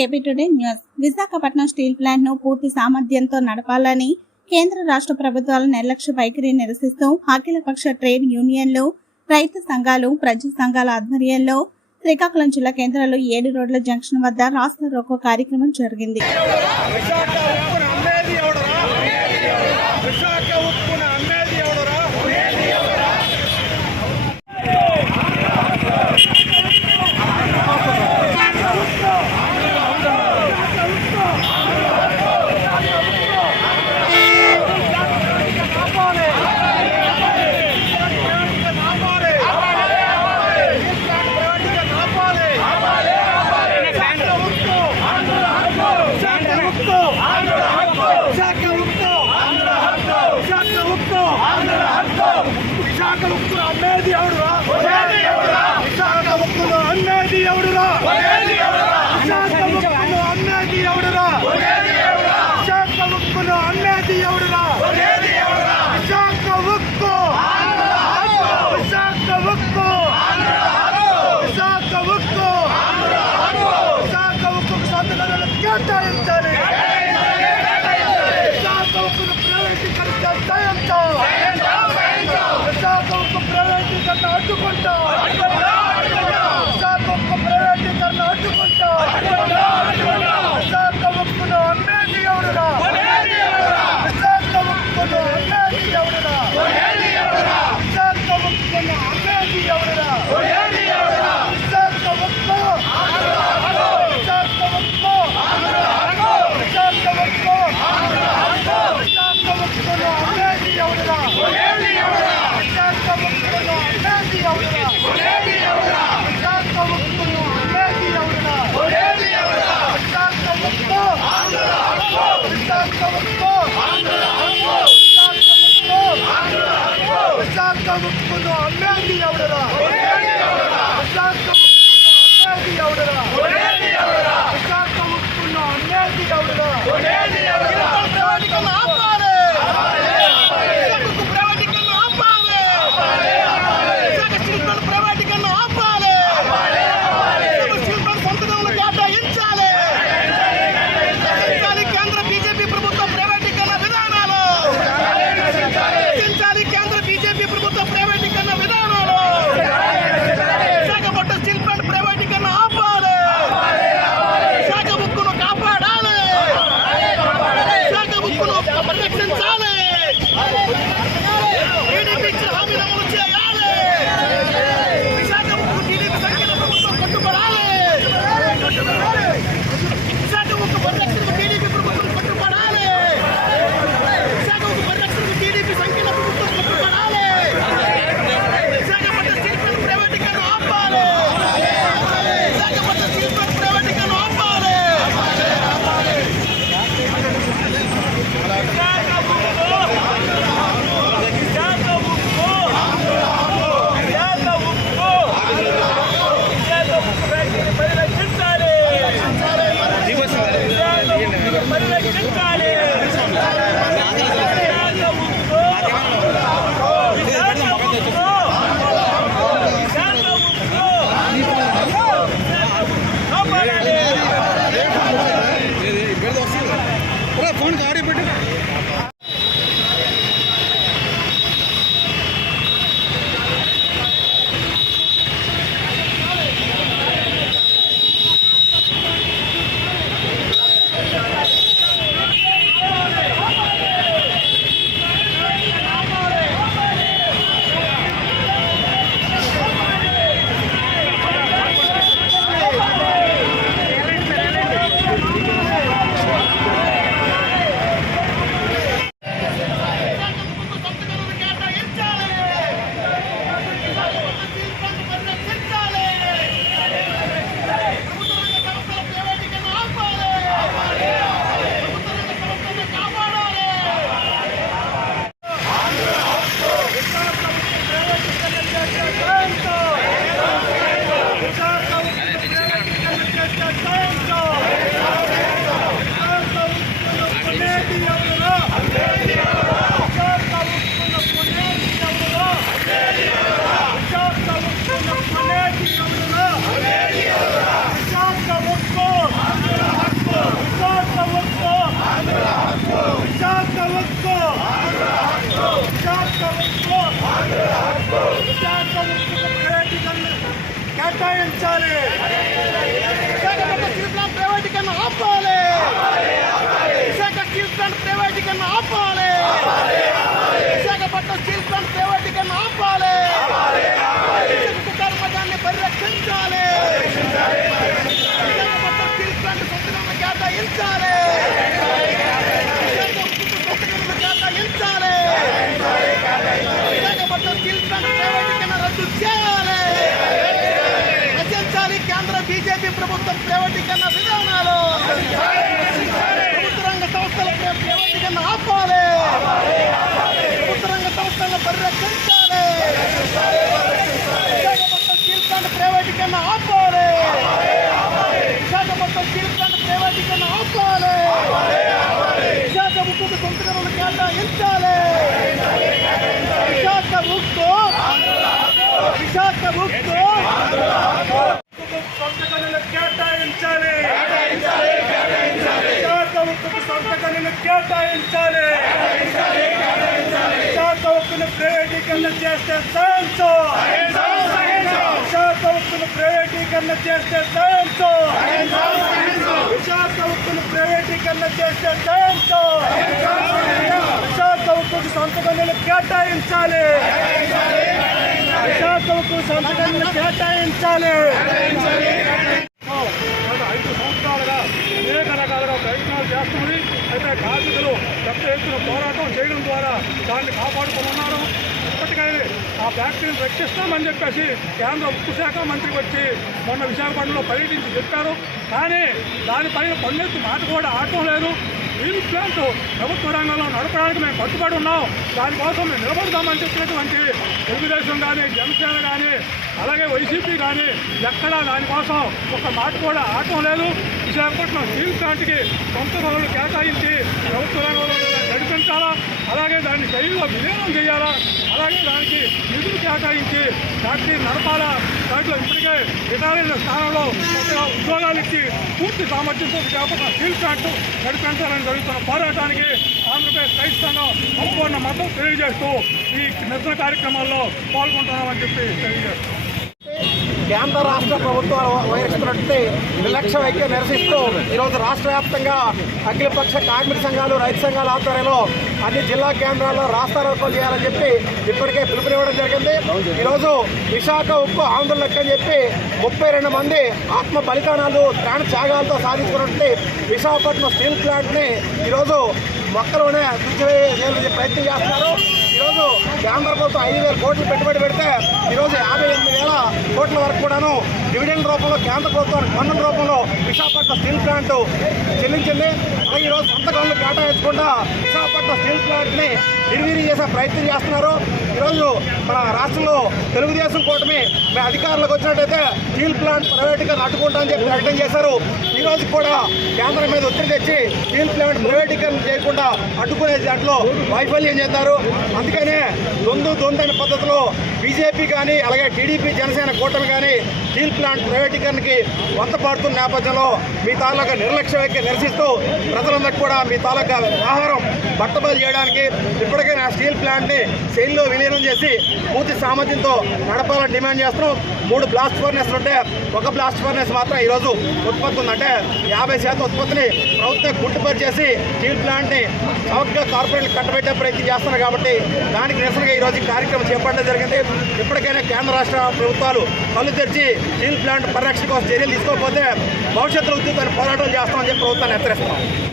AP today news. Visakhapatnam steel ప్లాంట్ను పూర్తి సామర్థ్యంతో నడపాలని కేంద్ర రాష్ట్ర ప్రభుత్వాల నిర్లక్ష్య వైఖరి నిరసిస్తూ అఖిలపక్ష ట్రేడ్ యూనియన్లు రైతు సంఘాలు ప్రజా సంఘాల ఆధ్వర్యంలో శ్రీకాకుళం జిల్లా కేంద్రంలో ఏడు రోడ్ల జంక్షన్ వద్ద రాస్తా రోకో కార్యక్రమం జరిగింది విశాఖ ఉప్పున అమ్మేది ఎవడరా విశాఖ ఉప్పున అమ్మేది ఎవడరా విశాఖ ఉప్పు విశాఖ ఉప్పు విశాఖ ఉప్పును అమ్మేది ఎవడురా విశాఖ ఉప్పును అమ్మేది ఎవడురా? అమ్మేది ఎవడురా? విశాఖ ఉప్పును అమ్మేది ఎవడురా? విశాఖ ఉక్కు విశాఖ ఉక్కు విశాఖ ఉక్కు విశాఖ ఉక్కు సంతకాలను కేటాయించాలి! విశాఖ ఉక్కును ప్రైవేటీకరించే సాయంతో విశాఖ ఉక్కు ప్రైవేటీకరణ అడ్డుకుంటా విశాఖ ఉక్కు ప్రైవేటీకరణ అడ్డుకుంటా విశాఖ ఉక్కును అమ్మేది ఎవరురా విశాఖ ఉక్కును అమ్మేది ఎవరురా విశాఖ ఉక్కును అమ్మేది ఎవరురా విశాఖ ఉక్కు విశాఖ ఉక్కు విశాఖ ఉక్కు విశాఖ ఉక్కును అమ్మేది ఎవరురా విశాఖ ఉక్కును అమ్మేది ఎవరురా విశాఖ ఉక్కును అమ్మేది ఎవరురా విశాఖ ఉక్కు విశాఖ ఉక్కు విశాఖ ఉక్కును అమ్మేది ఎవరురా విశాఖ ఉక్కును అమ్మేది ఎవరురా విశాఖ ఉక్కును అమ్మేది ఎవరురా ప్రైవేటీకరణ ఆపాలి కేటాయించాలి. ప్రైవేటీకరణ ఆపాలి. విశాఖ స్టీల్ ప్లాంట్ ప్రైవేటీకరణ ఆపాలి. విశాఖపట్నం స్టీల్ ప్లాంట్ ప్రైవేటీకరణ ఆపాలి. ప్రభుత్వం ప్రైవేటీకరణ విధానాలు. ప్రభుత్వ రంగ సంస్థల ప్రైవేటీకరణ ఆపాలి. ప్రభుత్వ రంగ సంస్థలను పరిరక్షించాలి. విశాఖపట్నం స్టీల్ ప్లాంట్ ప్రైవేటీకరణ ఆపాలి. విశాఖపట్నం స్టీల్ ప్లాంట్ ప్రైవేటీకరణ ఆపాలి. విశాఖ ఉక్కుకు సంస్థలను కేటాయించాలి విశాఖ ముక్కు విశాఖ ఉక్కు సొంత గనులు కేటాయించాలి విశాఖ ఉక్కుకు కేటాయించాలి. విశాఖ ప్రైవేటీకరణ చేస్తే సహించు. విశాఖ ప్రైవేటీకరణ చేస్తే సహించు. విశాఖ ప్రైవేటీకరణ చేస్తే సహించు. విశాఖ సొంత గనులు కేటాయించాలి. విశాఖ ఉక్కు సొంత గనులు కేటాయించాలి. ఐదు సంవత్సరాలుగా చేస్తుంది అయితే కార్మికులు పెద్ద ఎత్తున పోరాటం చేయడం ద్వారా దాన్ని కాపాడుకున్నారు ఇప్పటికైనా ఆ ఫ్యాక్టరీని రక్షిస్తామని చెప్పేసి కేంద్ర ఉక్కు శాఖ మంత్రి వచ్చి మొన్న విశాఖపట్నంలో పర్యటించి చెప్పారు. కానీ దానిపైన పన్నెత్తి మాట కూడా ఆడటం లేదు. స్టీల్ ప్లాంట్ ప్రభుత్వ రంగంలో నడపడానికి మేము కట్టుబడి ఉన్నాం. దానికోసం మేము నిలబడతామని చెప్పినటువంటి తెలుగుదేశం కానీ జనసేన కానీ అలాగే వైసీపీ కానీ ఎక్కడా దానికోసం ఒక మాట కూడా ఆడటం లేదు. విశాఖపట్నం స్టీల్ ప్లాంట్కి సొంత పనులు కేటాయించి ప్రభుత్వ రంగంలో నడిపించాలా అలాగే దాన్ని శైలిలో విలీనం చేయాలా? అలాగే దానికి నిధులు కేటాయించి ఫ్యాక్టరీ నడపాలా? దాంట్లో ఇప్పటికే రిటైరైన స్థానంలో ఉద్యోగాలు ఇచ్చి పూర్తి సామర్థ్యంతో చేపట్టిన స్టీల్ ప్లాంట్ నడిపించాలని జరుగుతున్న పోరాటానికి ఆంధ్రప్రదేశ్ రైతు సంఘం సంపూర్ణ మద్దతు తెలియజేస్తూ ఈ నిరసన కార్యక్రమాల్లో పాల్గొంటున్నామని చెప్పి తెలియజేస్తాం కేంద్ర రాష్ట్ర ప్రభుత్వాలు వహిస్తున్నటువంటి నిర్లక్ష్య వైఖరి నిరసిస్తూ ఈరోజు రాష్ట్ర వ్యాప్తంగా అఖిలపక్ష కార్మిక సంఘాలు రైతు సంఘాల ఆధ్వర్యంలో అన్ని జిల్లా కేంద్రాల్లో రాస్తారోకోలు చేయాలని చెప్పి ఇప్పటికే పిలుపునివ్వడం జరిగింది. ఈరోజు విశాఖ ఉప్పు ఆందోళన అని చెప్పి ముప్పై రెండు మంది ఆత్మ బలిదానాలు ప్రాణ త్యాగాలతో సాధించుకున్నటువంటి విశాఖపట్నం స్టీల్ ప్లాంట్ని ఈరోజు మొక్కలోనే తుడిచివేయాలని ప్రయత్నం చేస్తున్నారు. కేంద్ర ప్రభుత్వం ఐదు వేల కోట్లు పెట్టుబడి పెడితే ఈరోజు యాభై ఎనిమిది వేల కోట్ల వరకు కూడాను డివిడెండ్ రూపంలో కేంద్ర ప్రభుత్వానికి పన్నుల రూపంలో విశాఖపట్నం స్టీల్ ప్లాంట్ చెల్లించింది. అలాగే ఈరోజు సొంత గనులు కేటాయించకుండా విశాఖపట్నం స్టీల్ ప్లాంట్ని నిర్వీర్యం చేసే ప్రయత్నం చేస్తున్నారు. ఈరోజు మన రాష్ట్రంలో తెలుగుదేశం కూటమి మేము అధికారులకు వచ్చినట్టయితే స్టీల్ ప్లాంట్ ప్రైవేటీకరణ అడ్డుకుంటామని చెప్పి ప్రకటన చేశారు. ఈరోజు కూడా కేంద్రం మీద ఒత్తిడి తెచ్చి స్టీల్ ప్లాంట్ ప్రైవేటీకరణ చేయకుండా అడ్డుకునే దాంట్లో వైఫల్యం చెందారు. అందుకనే దొందు దొందని పద్ధతిలో బీజేపీ కానీ అలాగే టీడీపీ జనసేన కూటమి కానీ స్టీల్ ప్లాంట్ ప్రైవేటీకరణకి వంత పాడుతున్న నేపథ్యంలో మీ తాలూకా నిర్లక్ష్య వైఖరి నిరసిస్తూ ప్రజలందరికీ కూడా మీ తాలూకా ఆహారం బట్టబయలు చేయడానికి ఇప్పటికైనా స్టీల్ ప్లాంట్ని సెయిల్లో విలీనం చేసి పూర్తి సామర్థ్యంతో నడపాలని డిమాండ్ చేస్తున్నాం. మూడు బ్లాస్ట్ ఫర్నెస్లు ఉంటే ఒక బ్లాస్ట్ ఫర్నెస్ మాత్రం ఈరోజు ఉత్పత్తి ఉందంటే యాభై శాతం ఉత్పత్తిని ప్రభుత్వం గుర్తుపరిచేసి స్టీల్ ప్లాంట్ని చౌక్గా కార్పొరేట్లు కట్టబెట్టే ప్రయత్నం చేస్తున్నారు కాబట్టి దానికి నిరసనగా ఈరోజు కార్యక్రమం చేపట్టడం జరిగింది. ఇప్పటికైనా కేంద్ర రాష్ట్ర ప్రభుత్వాలు కళ్ళు తెరిచి స్టీల్ ప్లాంట్ పరిరక్షణ కోసం చర్యలు తీసుకోకపోతే భవిష్యత్తులో ఉద్యోగాన్ని పోరాటం చేస్తామని చెప్పి ప్రభుత్వాన్ని హెచ్చరిస్తున్నాం.